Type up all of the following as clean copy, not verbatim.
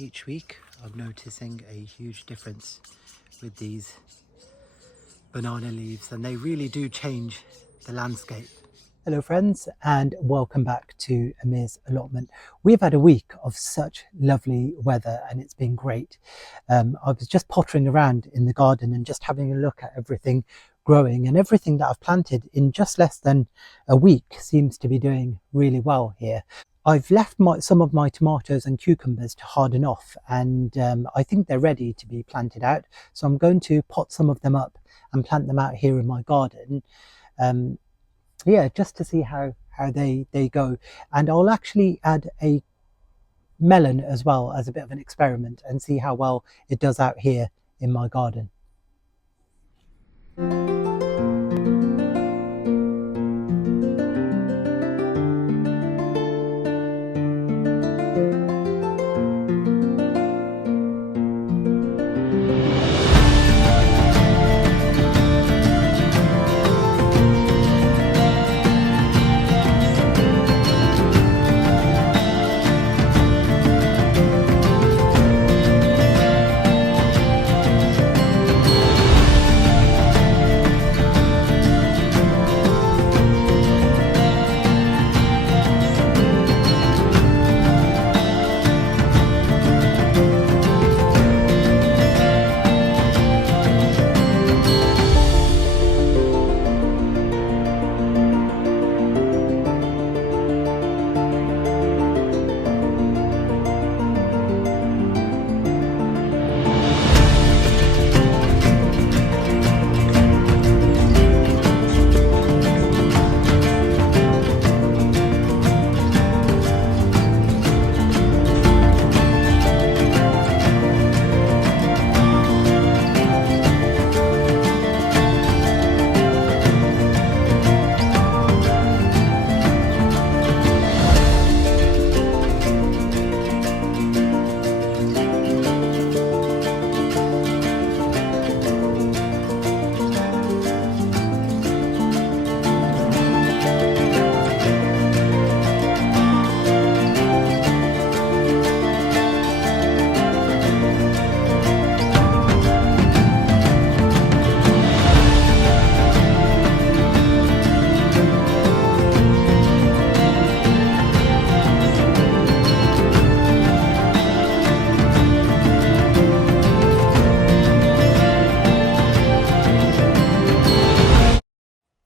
each week I'm noticing a huge difference with these banana leaves, and they really do change the landscape. Hello friends, and welcome back to Amir's Allotment. We've had a week of such lovely weather and it's been great. I was just pottering around in the garden and just having a look at everything growing, and everything that I've planted in just less than a week seems to be doing really well here. I've left some of my tomatoes and cucumbers to harden off, and I think they're ready to be planted out. So I'm going to pot some of them up and plant them out here in my garden. Yeah, just to see how they go. And I'll actually add a melon as well as a bit of an experiment and see how well it does out here in my garden.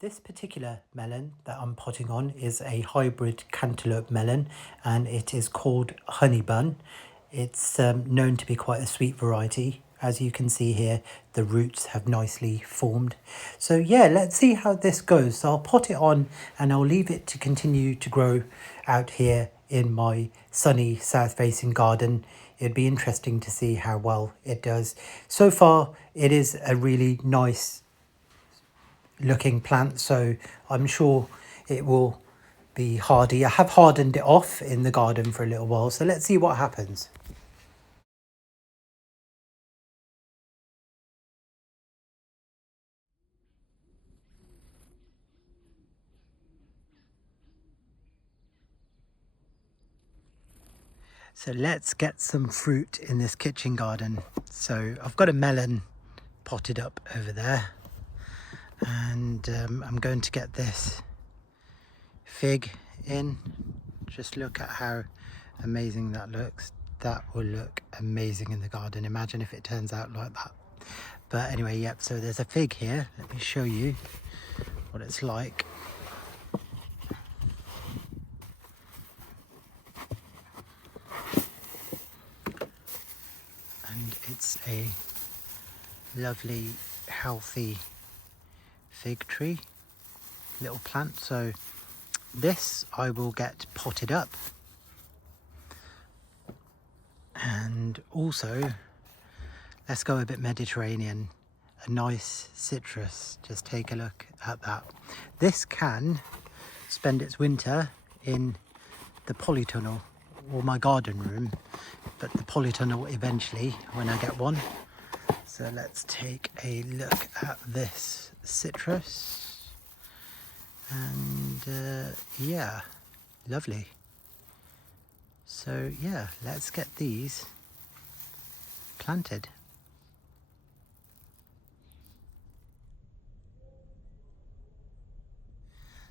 This particular melon that I'm potting on is a hybrid cantaloupe melon, and it is called honey bun. It's known to be quite a sweet variety. As you can see here, the roots have nicely formed. So yeah, let's see how this goes. So I'll pot it on and I'll leave it to continue to grow out here in my sunny south facing garden. It'd be interesting to see how well it does. So far, it is a really nice looking plant, so I'm sure it will be hardy. I have hardened it off in the garden for a little while, so let's see what happens. So let's get some fruit in this kitchen garden. So I've got a melon potted up over there, and I'm going to get this fig in. Just look at how amazing that looks. That will look amazing in the garden. Imagine if it turns out like that. But anyway, yep, so there's a fig here. Let me show you what it's like. And it's a lovely, healthy fig tree, little plant. So this I will get potted up. And also, let's go a bit Mediterranean, a nice citrus. Just take a look at that. This can spend its winter in the polytunnel or my garden room, but the polytunnel eventually when I get one. So let's take a look at this citrus, and yeah, lovely. So yeah, let's get these planted.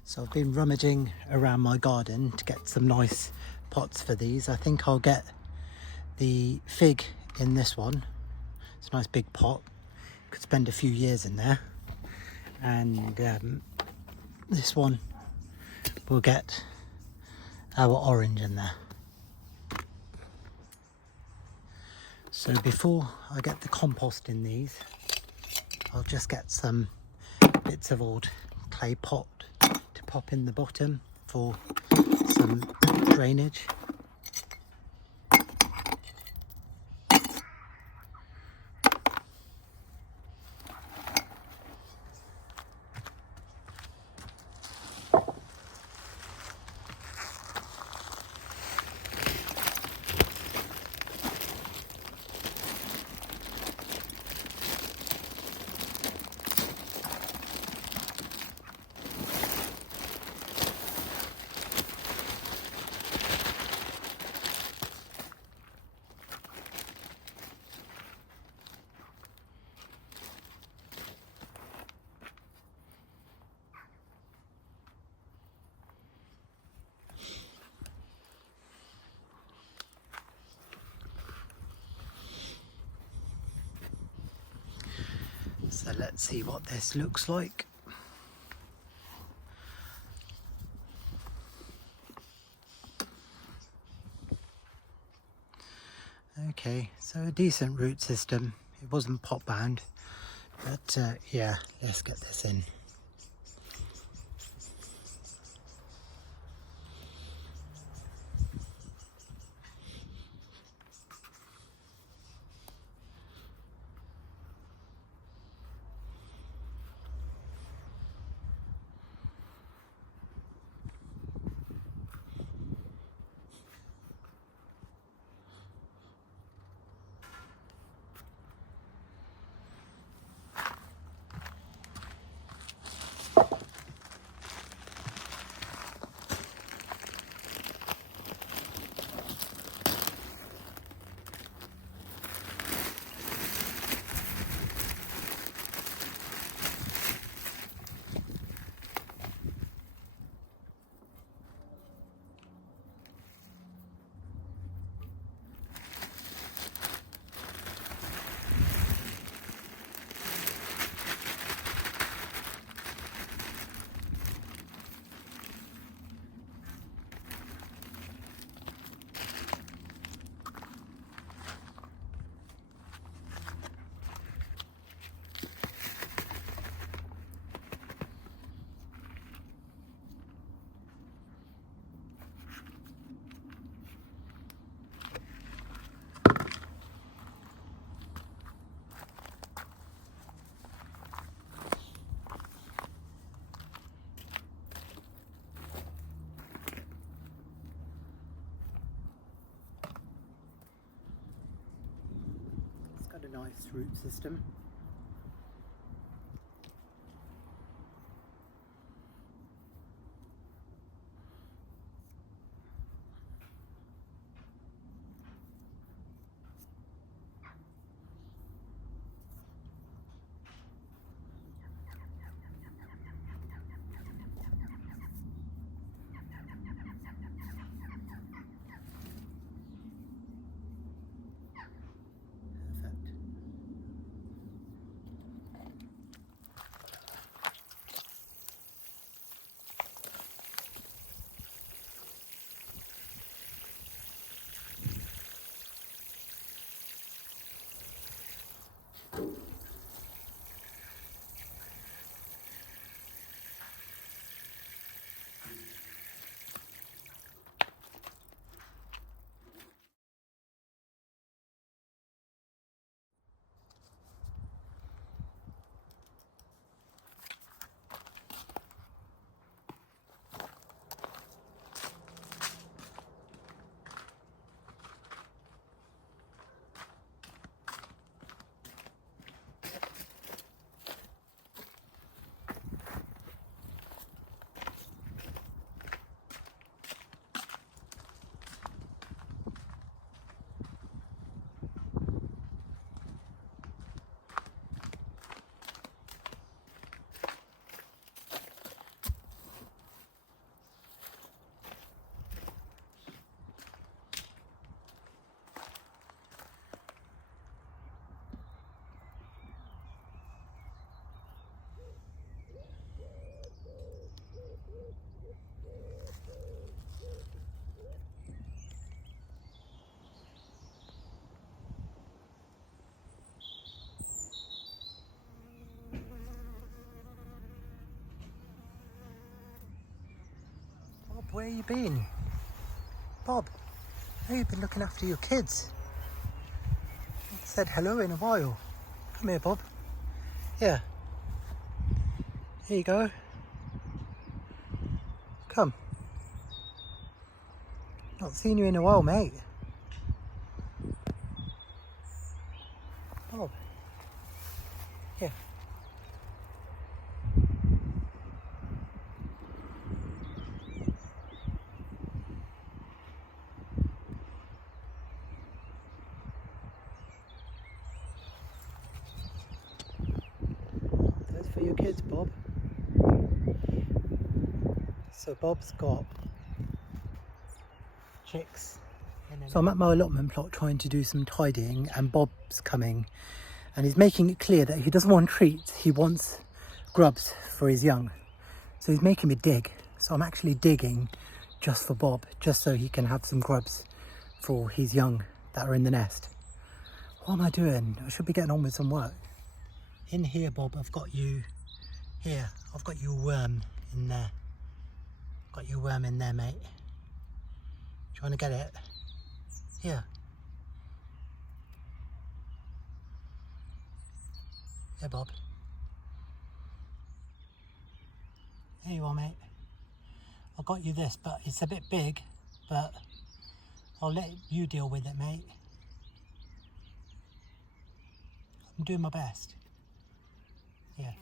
So I've been rummaging around my garden to get some nice pots for these. I think I'll get the fig in this one. It's a nice big pot. Could spend a few years in there. And this one, we'll get our orange in there. So before I get the compost in these, I'll just get some bits of old clay pot to pop in the bottom for some drainage. So let's see what this looks like. Okay, so a decent root system. It wasn't pot bound, but yeah, let's get this in. Got a nice root system. Perfect. where you been? Bob, I know you've been looking after your kids. I said hello in a while. Come here, Bob. Here. Here you go. Come. Not seen you in a while, mate. Bob. Here. That's for your kids, Bob. So Bob's got chicks. So I'm at my allotment plot trying to do some tidying, and Bob's coming and he's making it clear that he doesn't want treats, he wants grubs for his young. So he's making me dig. So I'm actually digging just for Bob, just so he can have some grubs for his young that are in the nest. What am I doing? I should be getting on with some work. In here, Bob, I've got you here. I've got your worm in there. Got your worm in there, mate. Do you want to get it? Here. Here, Bob. Here you are, mate. I got you this, but it's a bit big, but I'll let you deal with it, mate. I'm doing my best. Yeah.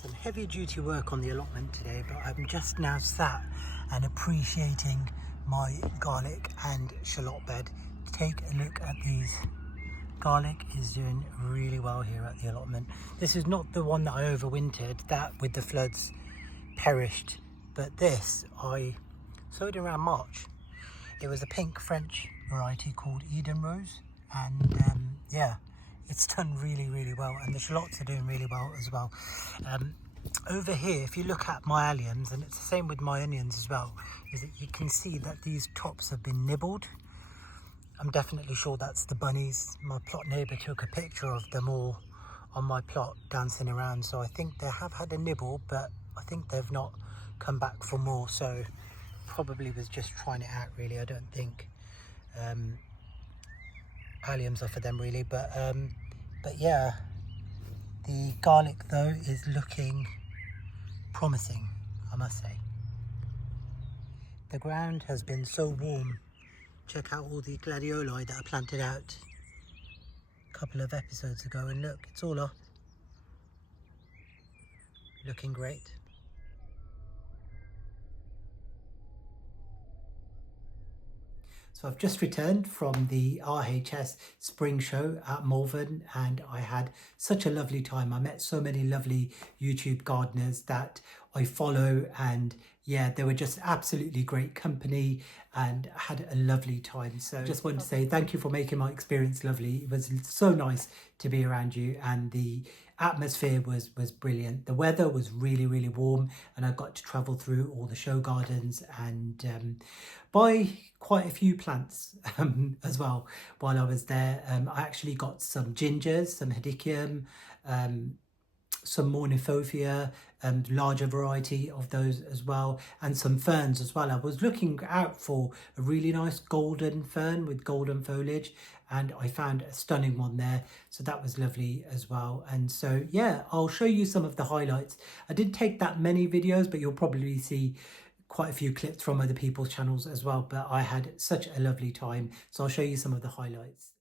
Some heavy duty work on the allotment today, but I'm just now sat and appreciating my garlic and shallot bed. Take a look at these. Garlic is doing really well here at the allotment. This is not the one that I overwintered, that with the floods perished, but this I sowed around March. It was a pink French variety called Eden Rose, and yeah, it's done really well, and the shallots are doing really well as well. Over here, if you look at my alliums, and it's the same with my onions as well, is that you can see that these tops have been nibbled. I'm definitely sure that's the bunnies. My plot neighbour took a picture of them all on my plot dancing around, so I think they have had a nibble, but I think they've not come back for more, so probably was just trying it out really. I don't think alliums are for them really, but yeah, the garlic though is looking promising, I must say. The ground has been so warm. Check out all the gladioli that I planted out a couple of episodes ago, and look, it's all up. Looking great. So I've just returned from the RHS Spring Show at Malvern, and I had such a lovely time. I met so many lovely YouTube gardeners that I follow, and yeah, they were just absolutely great company and had a lovely time. So I just wanted to say thank you for making my experience lovely. It was so nice to be around you, and the atmosphere was brilliant. The weather was really warm, and I got to travel through all the show gardens and buy quite a few plants as well while I was there. I actually got some gingers, some hedychium, some mornifolia, larger variety of those as well, and some ferns as well. I was looking out for a really nice golden fern with golden foliage, and I found a stunning one there, so that was lovely as well. And so yeah, I'll show you some of the highlights. I didn't take that many videos, but you'll probably see quite a few clips from other people's channels as well, but I had such a lovely time, so I'll show you some of the highlights.